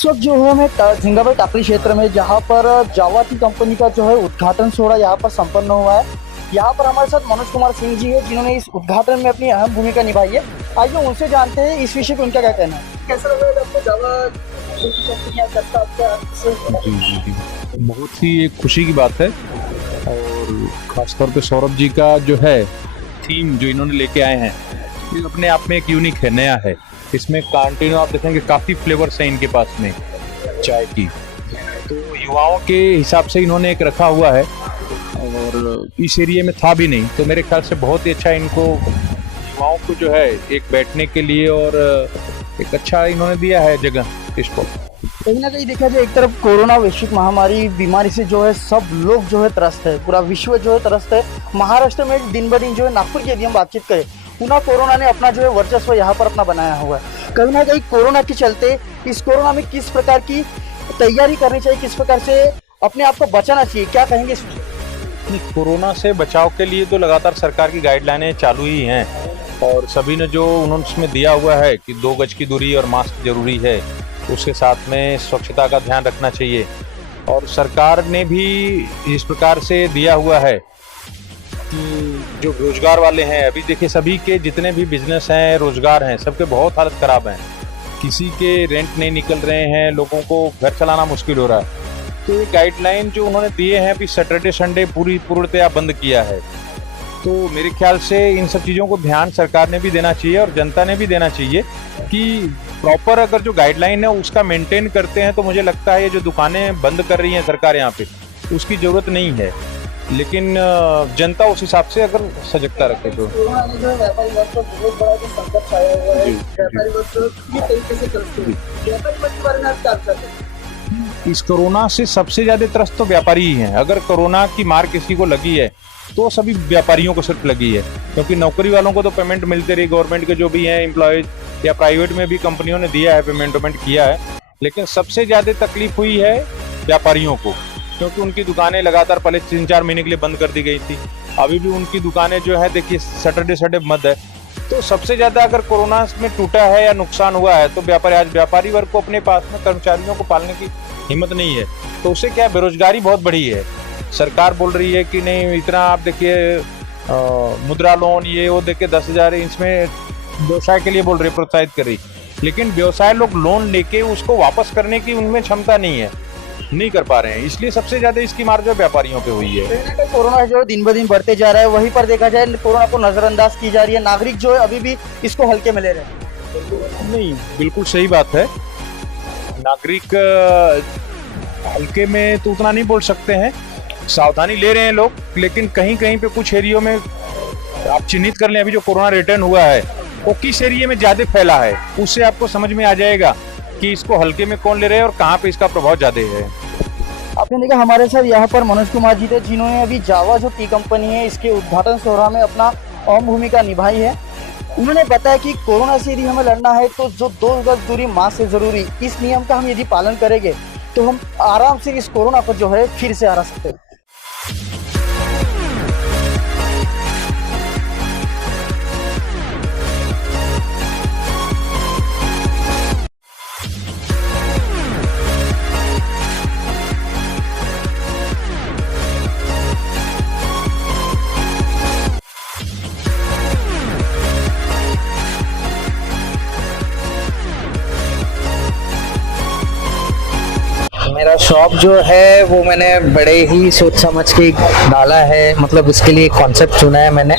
इस वक्त जो है मैं झिंगाबाई टाकरी क्षेत्र में, जहाँ पर जावा टी कंपनी का जो है उद्घाटन सोहरा यहाँ पर संपन्न हुआ है। यहाँ पर हमारे साथ मनोज कुमार सिंह जी है, जिन्होंने इस उद्घाटन में अपनी अहम भूमिका निभाई है। आइए उनसे जानते हैं इस विषय पर उनका क्या कहना है। कैसा लग रहा है आपको जावा टी कंपनी जी जी जी, बहुत ही एक खुशी की बात है। और खासतौर पे सौरभ जी का जो है थीम जो इन्होंने लेके आए हैं, ये अपने आप में एक यूनिक है, नया है। इसमें कंटिन्यू आप देखेंगे काफ़ी फ्लेवर्स हैं इनके पास में चाय की, तो युवाओं के हिसाब से इन्होंने एक रखा हुआ है और इस एरिया में था भी नहीं, तो मेरे ख्याल से बहुत ही अच्छा इनको युवाओं को जो है एक बैठने के लिए और एक अच्छा इन्होंने दिया है जगह इसको। कहीं ना कहीं देखा जाए, एक तरफ कोरोना वैश्विक महामारी बीमारी से जो है सब लोग जो है त्रस्त है, पूरा विश्व जो है त्रस्त है। महाराष्ट्र में दिन ब दिन जो है, नागपुर की यदि हम बातचीत करें, पुनः कोरोना ने अपना जो है वर्चस्व यहाँ पर अपना बनाया हुआ है। कहीं ना कहीं कोरोना के चलते इस कोरोना में किस प्रकार की तैयारी करनी चाहिए, किस प्रकार से अपने आप को बचाना चाहिए, क्या कहेंगे इस विषय? कोरोना से बचाव के लिए तो लगातार सरकार की गाइडलाइनें चालू ही हैं और सभी ने जो उन्होंने उसमें दिया हुआ है कि 2 गज की दूरी और मास्क जरूरी है, उसके साथ में स्वच्छता का ध्यान रखना चाहिए। और सरकार ने भी इस प्रकार से दिया हुआ है कि जो रोजगार वाले हैं, अभी देखिए सभी के जितने भी बिजनेस हैं, रोजगार हैं, सबके बहुत हालत खराब है। किसी के रेंट नहीं निकल रहे हैं, लोगों को घर चलाना मुश्किल हो रहा है। तो ये गाइडलाइन जो उन्होंने दिए हैं, अभी सैटरडे संडे पूर्णतया बंद किया है, तो मेरे ख्याल से इन सब चीज़ों को ध्यान सरकार ने भी देना चाहिए और जनता ने भी देना चाहिए कि प्रॉपर अगर जो गाइडलाइन है उसका मेंटेन करते हैं, तो मुझे लगता है ये जो दुकानें बंद कर रही हैं सरकार यहाँ पे, उसकी ज़रूरत नहीं है। लेकिन जनता उस हिसाब से अगर सजगता रखे तो। कोरोना ने जो है व्यापारी वर्ग पर बहुत बड़ा जो संकट छाया हुआ है, व्यापारी वर्ग किस तरीके से चलते हैं, व्यापारी वर्ग के बारे में आप क्या चाहते हैं? इस कोरोना से सबसे ज्यादा त्रस्त तो व्यापारी ही हैं। अगर कोरोना की मार किसी को लगी है तो सभी व्यापारियों को सिर्फ लगी है, क्योंकि नौकरी वालों को तो पेमेंट मिलते रही, गवर्नमेंट के जो भी हैं एम्प्लॉयज या प्राइवेट में भी कंपनियों ने दिया है, पेमेंट किया है। लेकिन सबसे ज्यादा तकलीफ हुई है व्यापारियों को, क्योंकि उनकी दुकानें लगातार पहले 3-4 महीने के लिए बंद कर दी गई थी। अभी भी उनकी दुकानें जो है देखिए सैटरडे संडे बंद है। तो सबसे ज्यादा अगर कोरोना में टूटा है या नुकसान हुआ है तो व्यापारी वर्ग को अपने पास में कर्मचारियों को पालने की हिम्मत नहीं है, तो उससे क्या बेरोजगारी बहुत बढ़ी है। सरकार बोल रही है कि नहीं इतना, आप देखिए मुद्रा लोन ये वो देके 10,000 इसमें व्यवसाय के लिए बोल रही, प्रोत्साहित कर रही, लेकिन व्यवसाय लोग लोन लेके उसको वापस करने की उनमें क्षमता नहीं है, नहीं कर पा रहे हैं। इसलिए सबसे ज्यादा इसकी मार जो व्यापारियों पे हुई है। कोरोना जो है दिन ब दिन बढ़ते जा रहा है, वहीं पर देखा जाए कोरोना को नजरअंदाज की जा रही है, नागरिक जो है अभी भी इसको हल्के में ले रहे हैं। नहीं, बिल्कुल सही बात है। नागरिक हल्के में तो उतना नहीं बोल सकते हैं, सावधानी ले रहे हैं लोग, लेकिन कहीं कहीं पे कुछ एरियो में आप चिन्हित कर लें, अभी जो कोरोना रिटर्न हुआ है वो किस एरिया में ज्यादा फैला है, उससे आपको समझ में आ जाएगा कि इसको हल्के में कौन ले रहे हैं और कहाँ पे इसका प्रभाव ज्यादा है। आपने देखा हमारे साथ यहाँ पर मनोज कुमार जी थे, जिन्होंने अभी जावा जो टी कंपनी है इसके उद्घाटन सोहरा में अपना अहम भूमिका निभाई है। उन्होंने बताया कि कोरोना से यदि हमें लड़ना है तो जो 2 गज दूरी मास्क से जरूरी, इस नियम का हम यदि पालन करेंगे तो हम आराम से इस कोरोना को जो है फिर से हरा सकते हैं। मेरा शॉप जो है वो मैंने बड़े ही सोच समझ के डाला है, मतलब इसके लिए कॉन्सेप्ट चुना है मैंने।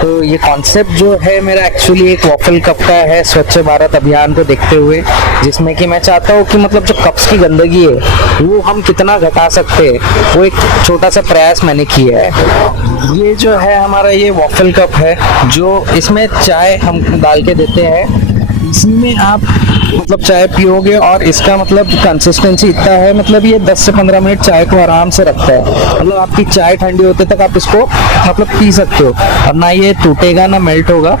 तो ये कॉन्सेप्ट जो है मेरा एक्चुअली एक वॉफल कप का है, स्वच्छ भारत अभियान को देखते हुए, जिसमें कि मैं चाहता हूँ कि मतलब जो कप्स की गंदगी है वो हम कितना घटा सकते हैं, वो एक छोटा सा प्रयास मैंने किया है। ये जो है हमारा ये वॉफल कप है, जो इसमें चाय हम डाल के देते हैं, इसी में आप मतलब चाय पियोगे और इसका मतलब कंसिस्टेंसी इतना है, मतलब ये 10 से 15 मिनट चाय को आराम से रखता है, मतलब आपकी चाय ठंडी होते तक आप इसको मतलब पी सकते हो और ना ये टूटेगा ना मेल्ट होगा।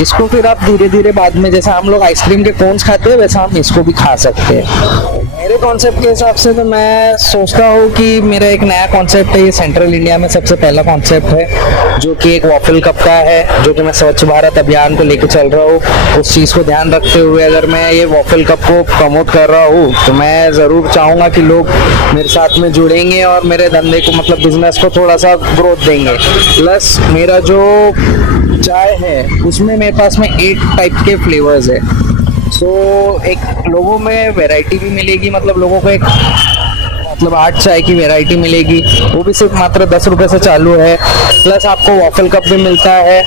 इसको फिर आप धीरे धीरे बाद में, जैसा हम लोग आइसक्रीम के कोन्स खाते हैं वैसा हम इसको भी खा सकते हैं। मेरे कॉन्सेप्ट के हिसाब से तो मैं सोचता हूँ कि मेरा एक नया कॉन्सेप्ट है, ये सेंट्रल इंडिया में सबसे पहला कॉन्सेप्ट है, जो कि एक वॉफल कप का है, जो कि मैं स्वच्छ भारत अभियान को लेकर चल रहा हूँ। उस चीज़ को ध्यान रखते हुए अगर मैं ये वॉफल कप को प्रमोट कर रहा हूँ, तो मैं ज़रूर चाहूँगा कि लोग मेरे साथ में जुड़ेंगे और मेरे धंधे को मतलब बिजनेस को थोड़ा सा ग्रोथ देंगे। प्लस मेरा जो चाय है उसमें मेरे पास में 8 टाइप के फ्लेवर्स है। सो एक लोगों में वैरायटी भी मिलेगी, मतलब लोगों को एक मतलब 8 चाय की वैरायटी मिलेगी, वो भी सिर्फ मात्र 10 रुपए से चालू है। प्लस आपको वॉफल कप भी मिलता है,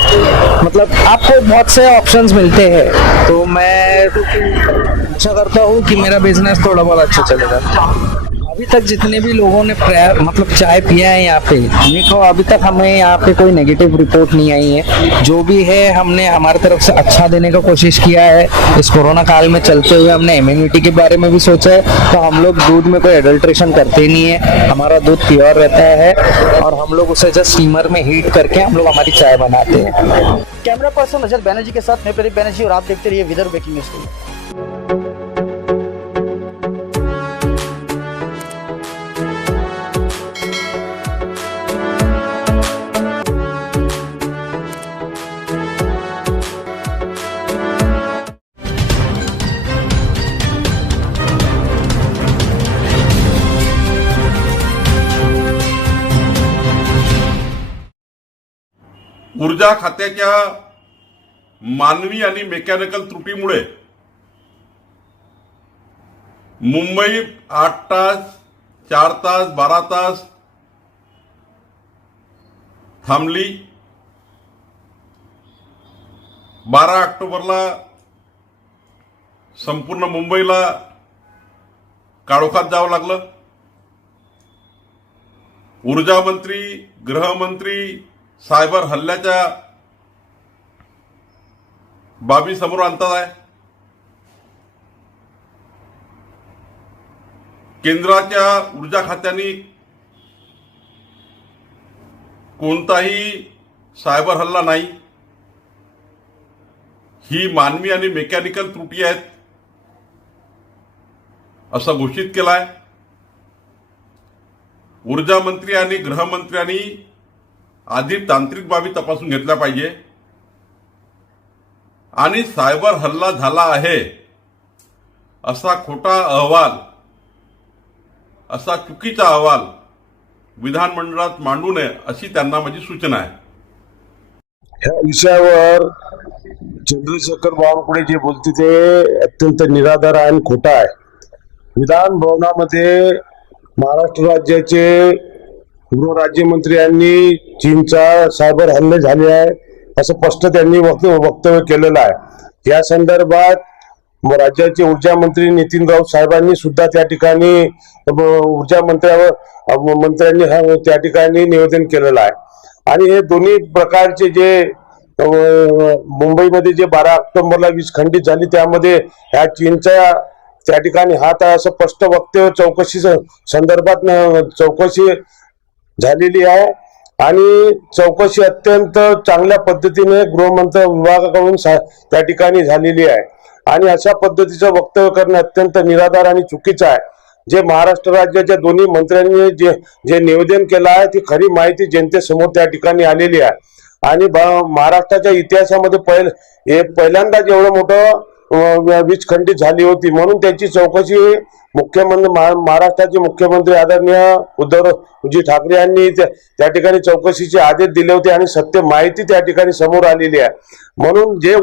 मतलब आपको बहुत से ऑप्शंस मिलते हैं। तो मैं आशा करता हूँ कि मेरा बिजनेस थोड़ा बहुत अच्छा चलेगा। अभी तक जितने भी लोगों ने मतलब चाय पिया है यहाँ पे, देखो अभी तक हमें यहाँ पे कोई नेगेटिव रिपोर्ट नहीं आई है। जो भी है हमने हमारी तरफ से अच्छा देने का कोशिश किया है। इस कोरोना काल में चलते हुए हमने इम्यूनिटी के बारे में भी सोचा है, तो हम लोग दूध में कोई एडल्ट्रेशन करते नहीं है, हमारा दूध प्योर रहता है और हम लोग उसे जस्ट स्टीमर में हीट करके हम लोग हमारी चाय बनाते हैं। कैमरा पर्सन रजत बैनर्जी के साथ मैं प्रदीप बैनर्जी और आप देखते रहिए विदर्भ ब्रेकिंग न्यूज। ऊर्जा खात्याच्या मानवी आणि मेकॅनिकल त्रुटीमुळे मुंबई 8 तास 4 तास 12 तास थांबली। 12 ऑक्टोबरला संपूर्ण मुंबईला काळोखात जावं लागलं। ऊर्जा मंत्री, गृहमंत्री सायबर हल्ल्याच्या बाबी समोर आणतात आहे। केंद्राच्या ऊर्जा खात्याने कोणताही सायबर हल्ला नाही, ही मानवी आणि मेकॅनिकल त्रुटी आहेत असं घोषित केलं आहे। ऊर्जा मंत्री आणि गृहमंत्र्यांनी आधी तांत्रिक बाबी तपासून घेतल्या पाहिजे आणि सायबर हल्ला झाला आहे असा खोटा अहवाल, असा चुकीचा अहवाल विधानमंडळात मांडू नये अशी त्यांना माझी सूचना आहे। या विषयावर चंद्रशेखर बावनकुळे जे बोलते ते अत्यंत निराधार आणि खोटा आहे। विधान भवनामध्ये महाराष्ट्र राज्याचे गृह राज्यमंत्री यांनी चीनचा सायबर हल्ले झाले आहे असं स्पष्ट त्यांनी वक्तव्य केलेलं आहे। या संदर्भात राज्याचे ऊर्जा मंत्री नितीन राऊत साहेबांनी सुद्धा त्या ठिकाणी ऊर्जा मंत्र्यांनी त्या ठिकाणी निवेदन केलेलं आहे। आणि हे दोन्ही प्रकारचे जे मुंबईमध्ये जे 12 ऑक्टोबरला वीज खंडित झाली त्यामध्ये ह्या चीनचा त्या ठिकाणी हात आहे असं स्पष्ट वक्तव्य चौकशी संदर्भात चौकशी झालेली आहे आणि चौकशी अत्यंत चांगल्या पद्धतीने गृहमंत्री विभागाकडून त्या ठिकाणी झालेली आहे। आणि अशा पद्धतीचं वक्तव्य करणं अत्यंत निराधार आणि चुकीचं आहे। जे महाराष्ट्र राज्याच्या दोन्ही मंत्र्यांनी जे निवेदन केलं आहे ती खरी माहिती जनतेसमोर त्या ठिकाणी आलेली आहे। आणि महाराष्ट्राच्या इतिहासामध्ये पहिल्यांदाच एवढं मोठं वीज खंडित झाली होती, म्हणून त्याची चौकशी महाराष्ट्राचे मुख्यमंत्री आदरणीय उद्धवजी ठाकरे यांनी त्या ठिकाणी चौकशीचे आदेश दिले होते आणि सत्य माहिती त्या ठिकाणी समोर आलेली आहे। म्हणून जे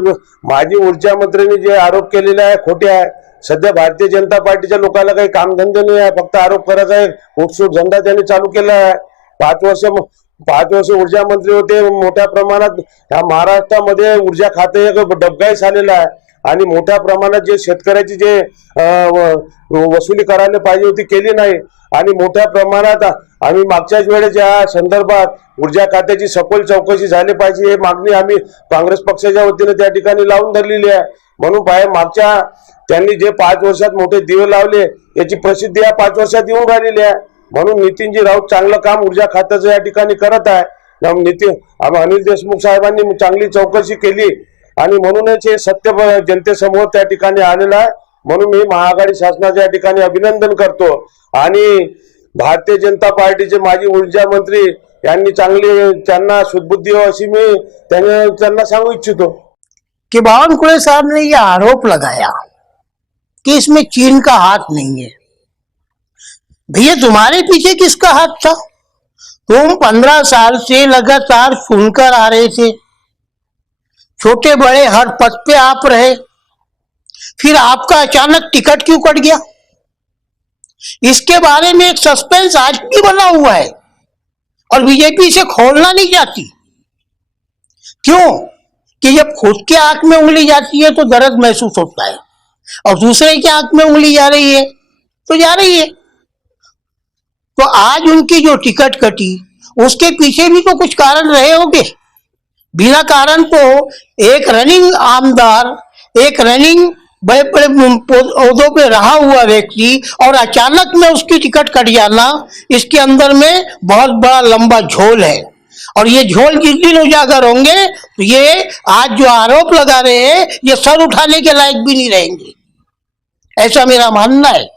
माजी ऊर्जा मंत्र्यांनी जे आरोप केलेले आहे खोटे आहे। सध्या भारतीय जनता पार्टीच्या लोकांना काही कामधंदे नाही आहे, फक्त आरोप करायचा आहे। उठसूट धंदा त्यांनी चालू केला आहे। 5 वर्ष ऊर्जा मंत्री होते। मोठ्या प्रमाणात ह्या महाराष्ट्रामध्ये ऊर्जा खाते डबघाईस आलेलं आहे आणि मोठ्या प्रमाणात जे शेतकऱ्याची जे वसुली करायला पाहिजे होती केली नाही आणि मोठ्या प्रमाणात आम्ही मागच्याच वेळेस या संदर्भात ऊर्जा खात्याची सखोल चौकशी झाली पाहिजे ही मागणी आम्ही काँग्रेस पक्षाच्या वतीने त्या ठिकाणी लावून धरलेली आहे। म्हणून मागच्या त्यांनी जे 5 वर्षात मोठे दिवे लावले याची प्रसिद्धी या 5 वर्षात येऊन राहिलेली आहे। म्हणून नितीनजी राऊत चांगलं काम ऊर्जा खात्याचं या ठिकाणी करत आहे। अनिल देशमुख साहेबांनी चांगली चौकशी केली आणि म्हणूनच हे सत्य जनतेसमोर त्या ठिकाणी आलेलं आहे। म्हणून मी महाआघाडी शासनाच्या या ठिकाणी अभिनंदन करतो आणि भारतीय जनता पार्टीचे माजी ऊर्जा मंत्री यांनी त्यांना सुदबुद्धी हो अशी मी त्यांना सांगू इच्छितो कि बावनकुळे साहब ने ये आरोप लगाया कि इसमें चीन का हाथ नहीं है। भैया तुम्हारे पीछे किसका हाथ था? तुम 15 साल से लगातार सुनकर आ रहे थे, छोटे बड़े हर पद पे आप रहे, फिर आपका अचानक टिकट क्यों कट गया? इसके बारे में एक सस्पेंस आज भी बना हुआ है और बीजेपी इसे खोलना नहीं चाहती। क्यों? कि जब खुद के आंख में उंगली जाती है तो दर्द महसूस होता है, और दूसरे के आंख में उंगली जा रही है तो जा रही है। तो आज उनकी जो टिकट कटी उसके पीछे भी तो कुछ कारण रहे होंगे। बिना कारण तो एक रनिंग आमदार, एक रनिंग बड़े बड़े ओहदों पे रहा हुआ व्यक्ति और अचानक में उसकी टिकट कट जाना, इसके अंदर में बहुत बड़ा लंबा झोल है। और ये झोल जिस दिन उजागर होंगे तो ये आज जो आरोप लगा रहे हैं ये सर उठाने के लायक भी नहीं रहेंगे, ऐसा मेरा मानना है।